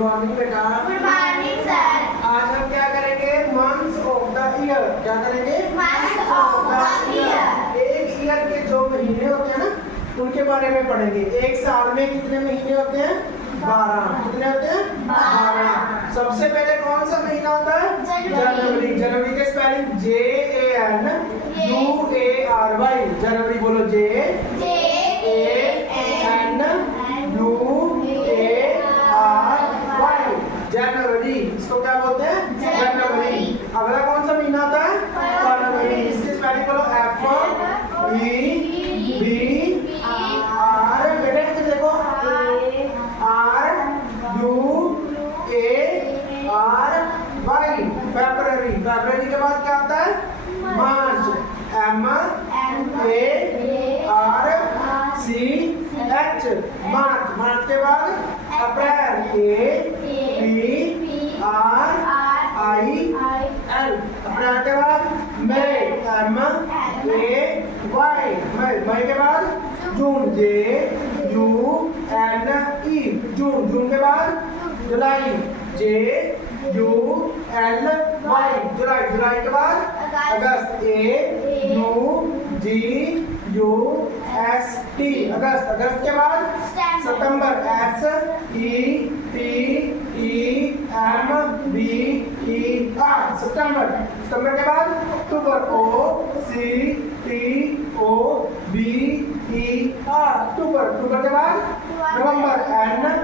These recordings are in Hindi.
मॉर्निंग बेटा। Good morning sir. आज हम क्या करेंगे? Months of the year. क्या करेंगे? Months of the year. एक ईयर के जो महीने होते हैं ना उनके बारे में पढ़ेंगे। एक साल में कितने महीने होते हैं? 12। कितने होते हैं? 12। सबसे पहले कौन सा महीना होता है? जनवरी। जनवरी के स्पेलिंग JANUARY। जनवरी बोलो JANUARY। जनवरी, इसको क्या बोलते हैं? जनवरी। अगला कौन सा महीना आता है? फरवरी। इसकी स्पेलिंग बोलो FEBRWY। बेटे देखो RUARY। फरवरी। फरवरी के बाद क्या आता है? मार्च। MARCH। मार्च। मार्च के बाद अप्रैल। APRIL। अप्रैल के बाद मई। MAY। मई के बाद जून। JUNE। जून। जून के बाद जुलाई। JULY। जुलाई। जुलाई के बाद अगस्त। AUGUST। अगस्त। अगस्त के बाद सितंबर। SEPTEMBER। सितंबर। सितंबर के बाद अक्टूबर। OCTOBER। अक्टूबर। अक्टूबर के बाद नवंबर। NOVEMBER।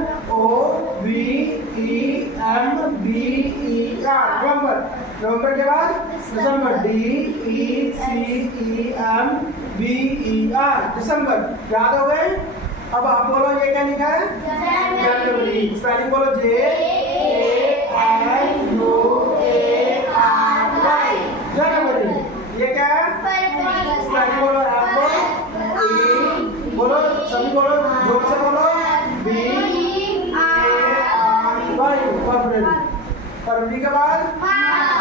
नवंबर। नवंबर के बाद दिसंबर। DECEMBER। दिसंबर। याद हो गए? अब आप बोलो ये क्या लिखा है? जनवरी। स्पेलिंग बोलो JANUARY। जनवरी। ये क्या है? स्पेलिंग बोलो बोलो सभी बोलो जोर से बोलो BARY। फरवरी। फरवरी के बाद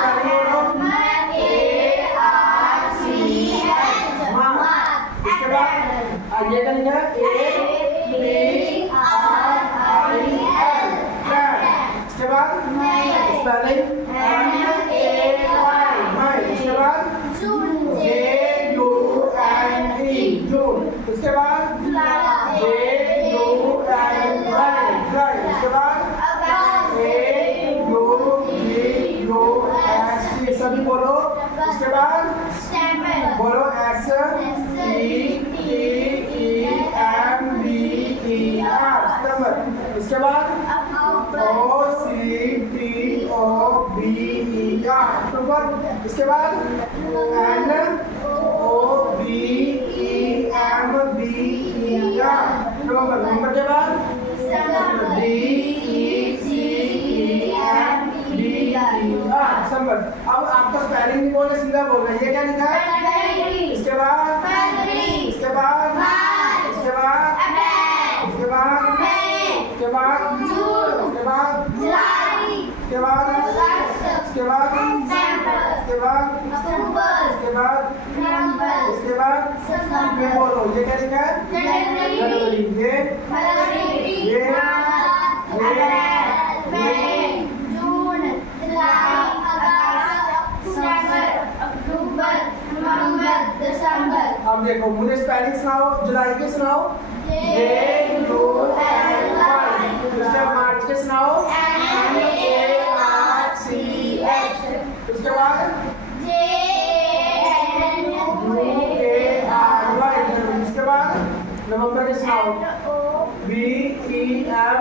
स्पेलिंग बोलो मार्च। इसके बाद ये क्या लिखा है? APRIL। इसके बाद स्पेलिंग MAY। इसके बाद JUNE। जून। इसके बाद JULY। इसके बाद AUGUST। सभी बोलो। इसके बाद बोलो SEPTEMBER। सितंबर। इसके बाद OCTOBER। अक्टूबर। इसके बाद NOVEMBER। नवंबर। नवंबर के बाद दिसंबर। अब आपको स्पेलिंग नहीं बोलना, सीधा बोलना। ये क्या लिखा है? इसके बाद इसके बाद इसके बाद इसके बाद इसके बाद इसके बाद इसके बाद इसके बाद इसके बाद इसके बाद मैं बोलो ये क्या लिखा है? जनवरी। ये जून, जुलाई, अगस्त, सितंबर, अक्टूबर, नवंबर, दिसंबर। अब देखो मुझे स्पेलिंग सुनाओ। जुलाई के सुनाओ JULY। उसके मार्च के सुनाओ MARCH। उसके बाद JUNE। इसके बाद नवंबर के सुनाओ BEMBER।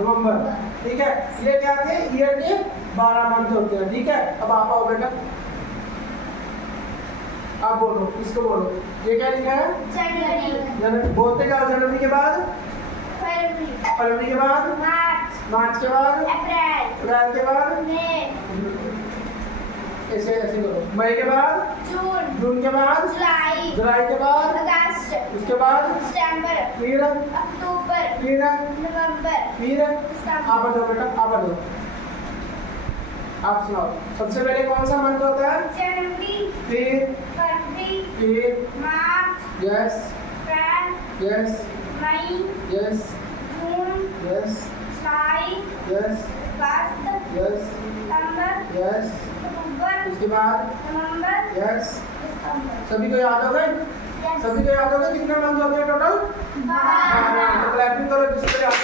नवंबर। ठीक है, ये क्या थे? ईयर के 12 मंथ होते हैं। ठीक है, अब आप आओ बेटा, आप बोलो, इसको बोलो। ये क्या लिखा है? जनवरी। बोलते क्या हो? जनवरी के बाद फरवरी। फरवरी के बाद मार्च के बाद अप्रैल के बाद ऐसे ऐसे करो। मई के बाद जून के बाद जुलाई के बाद अगस्त। उसके बाद सितंबर, फिर अक्टूबर, फिर नवंबर, फिर आप बताओ बेटा, आप बताओ, आप सुनाओ। सबसे पहले कौन सा मंथ होता है? जनवरी, फिर फरवरी, मार्च, यस अप्रैल, यस मई, यस जून, यस जुलाई, यस अगस्त यस सितंबर यस अक्टूबर उसके बाद नवंबर यस दिसंबर सभी को याद हो गए? सभी को याद हो गए कितने मंथ हो गए टोटल? 12। तो क्लैपिंग करो जिसको याद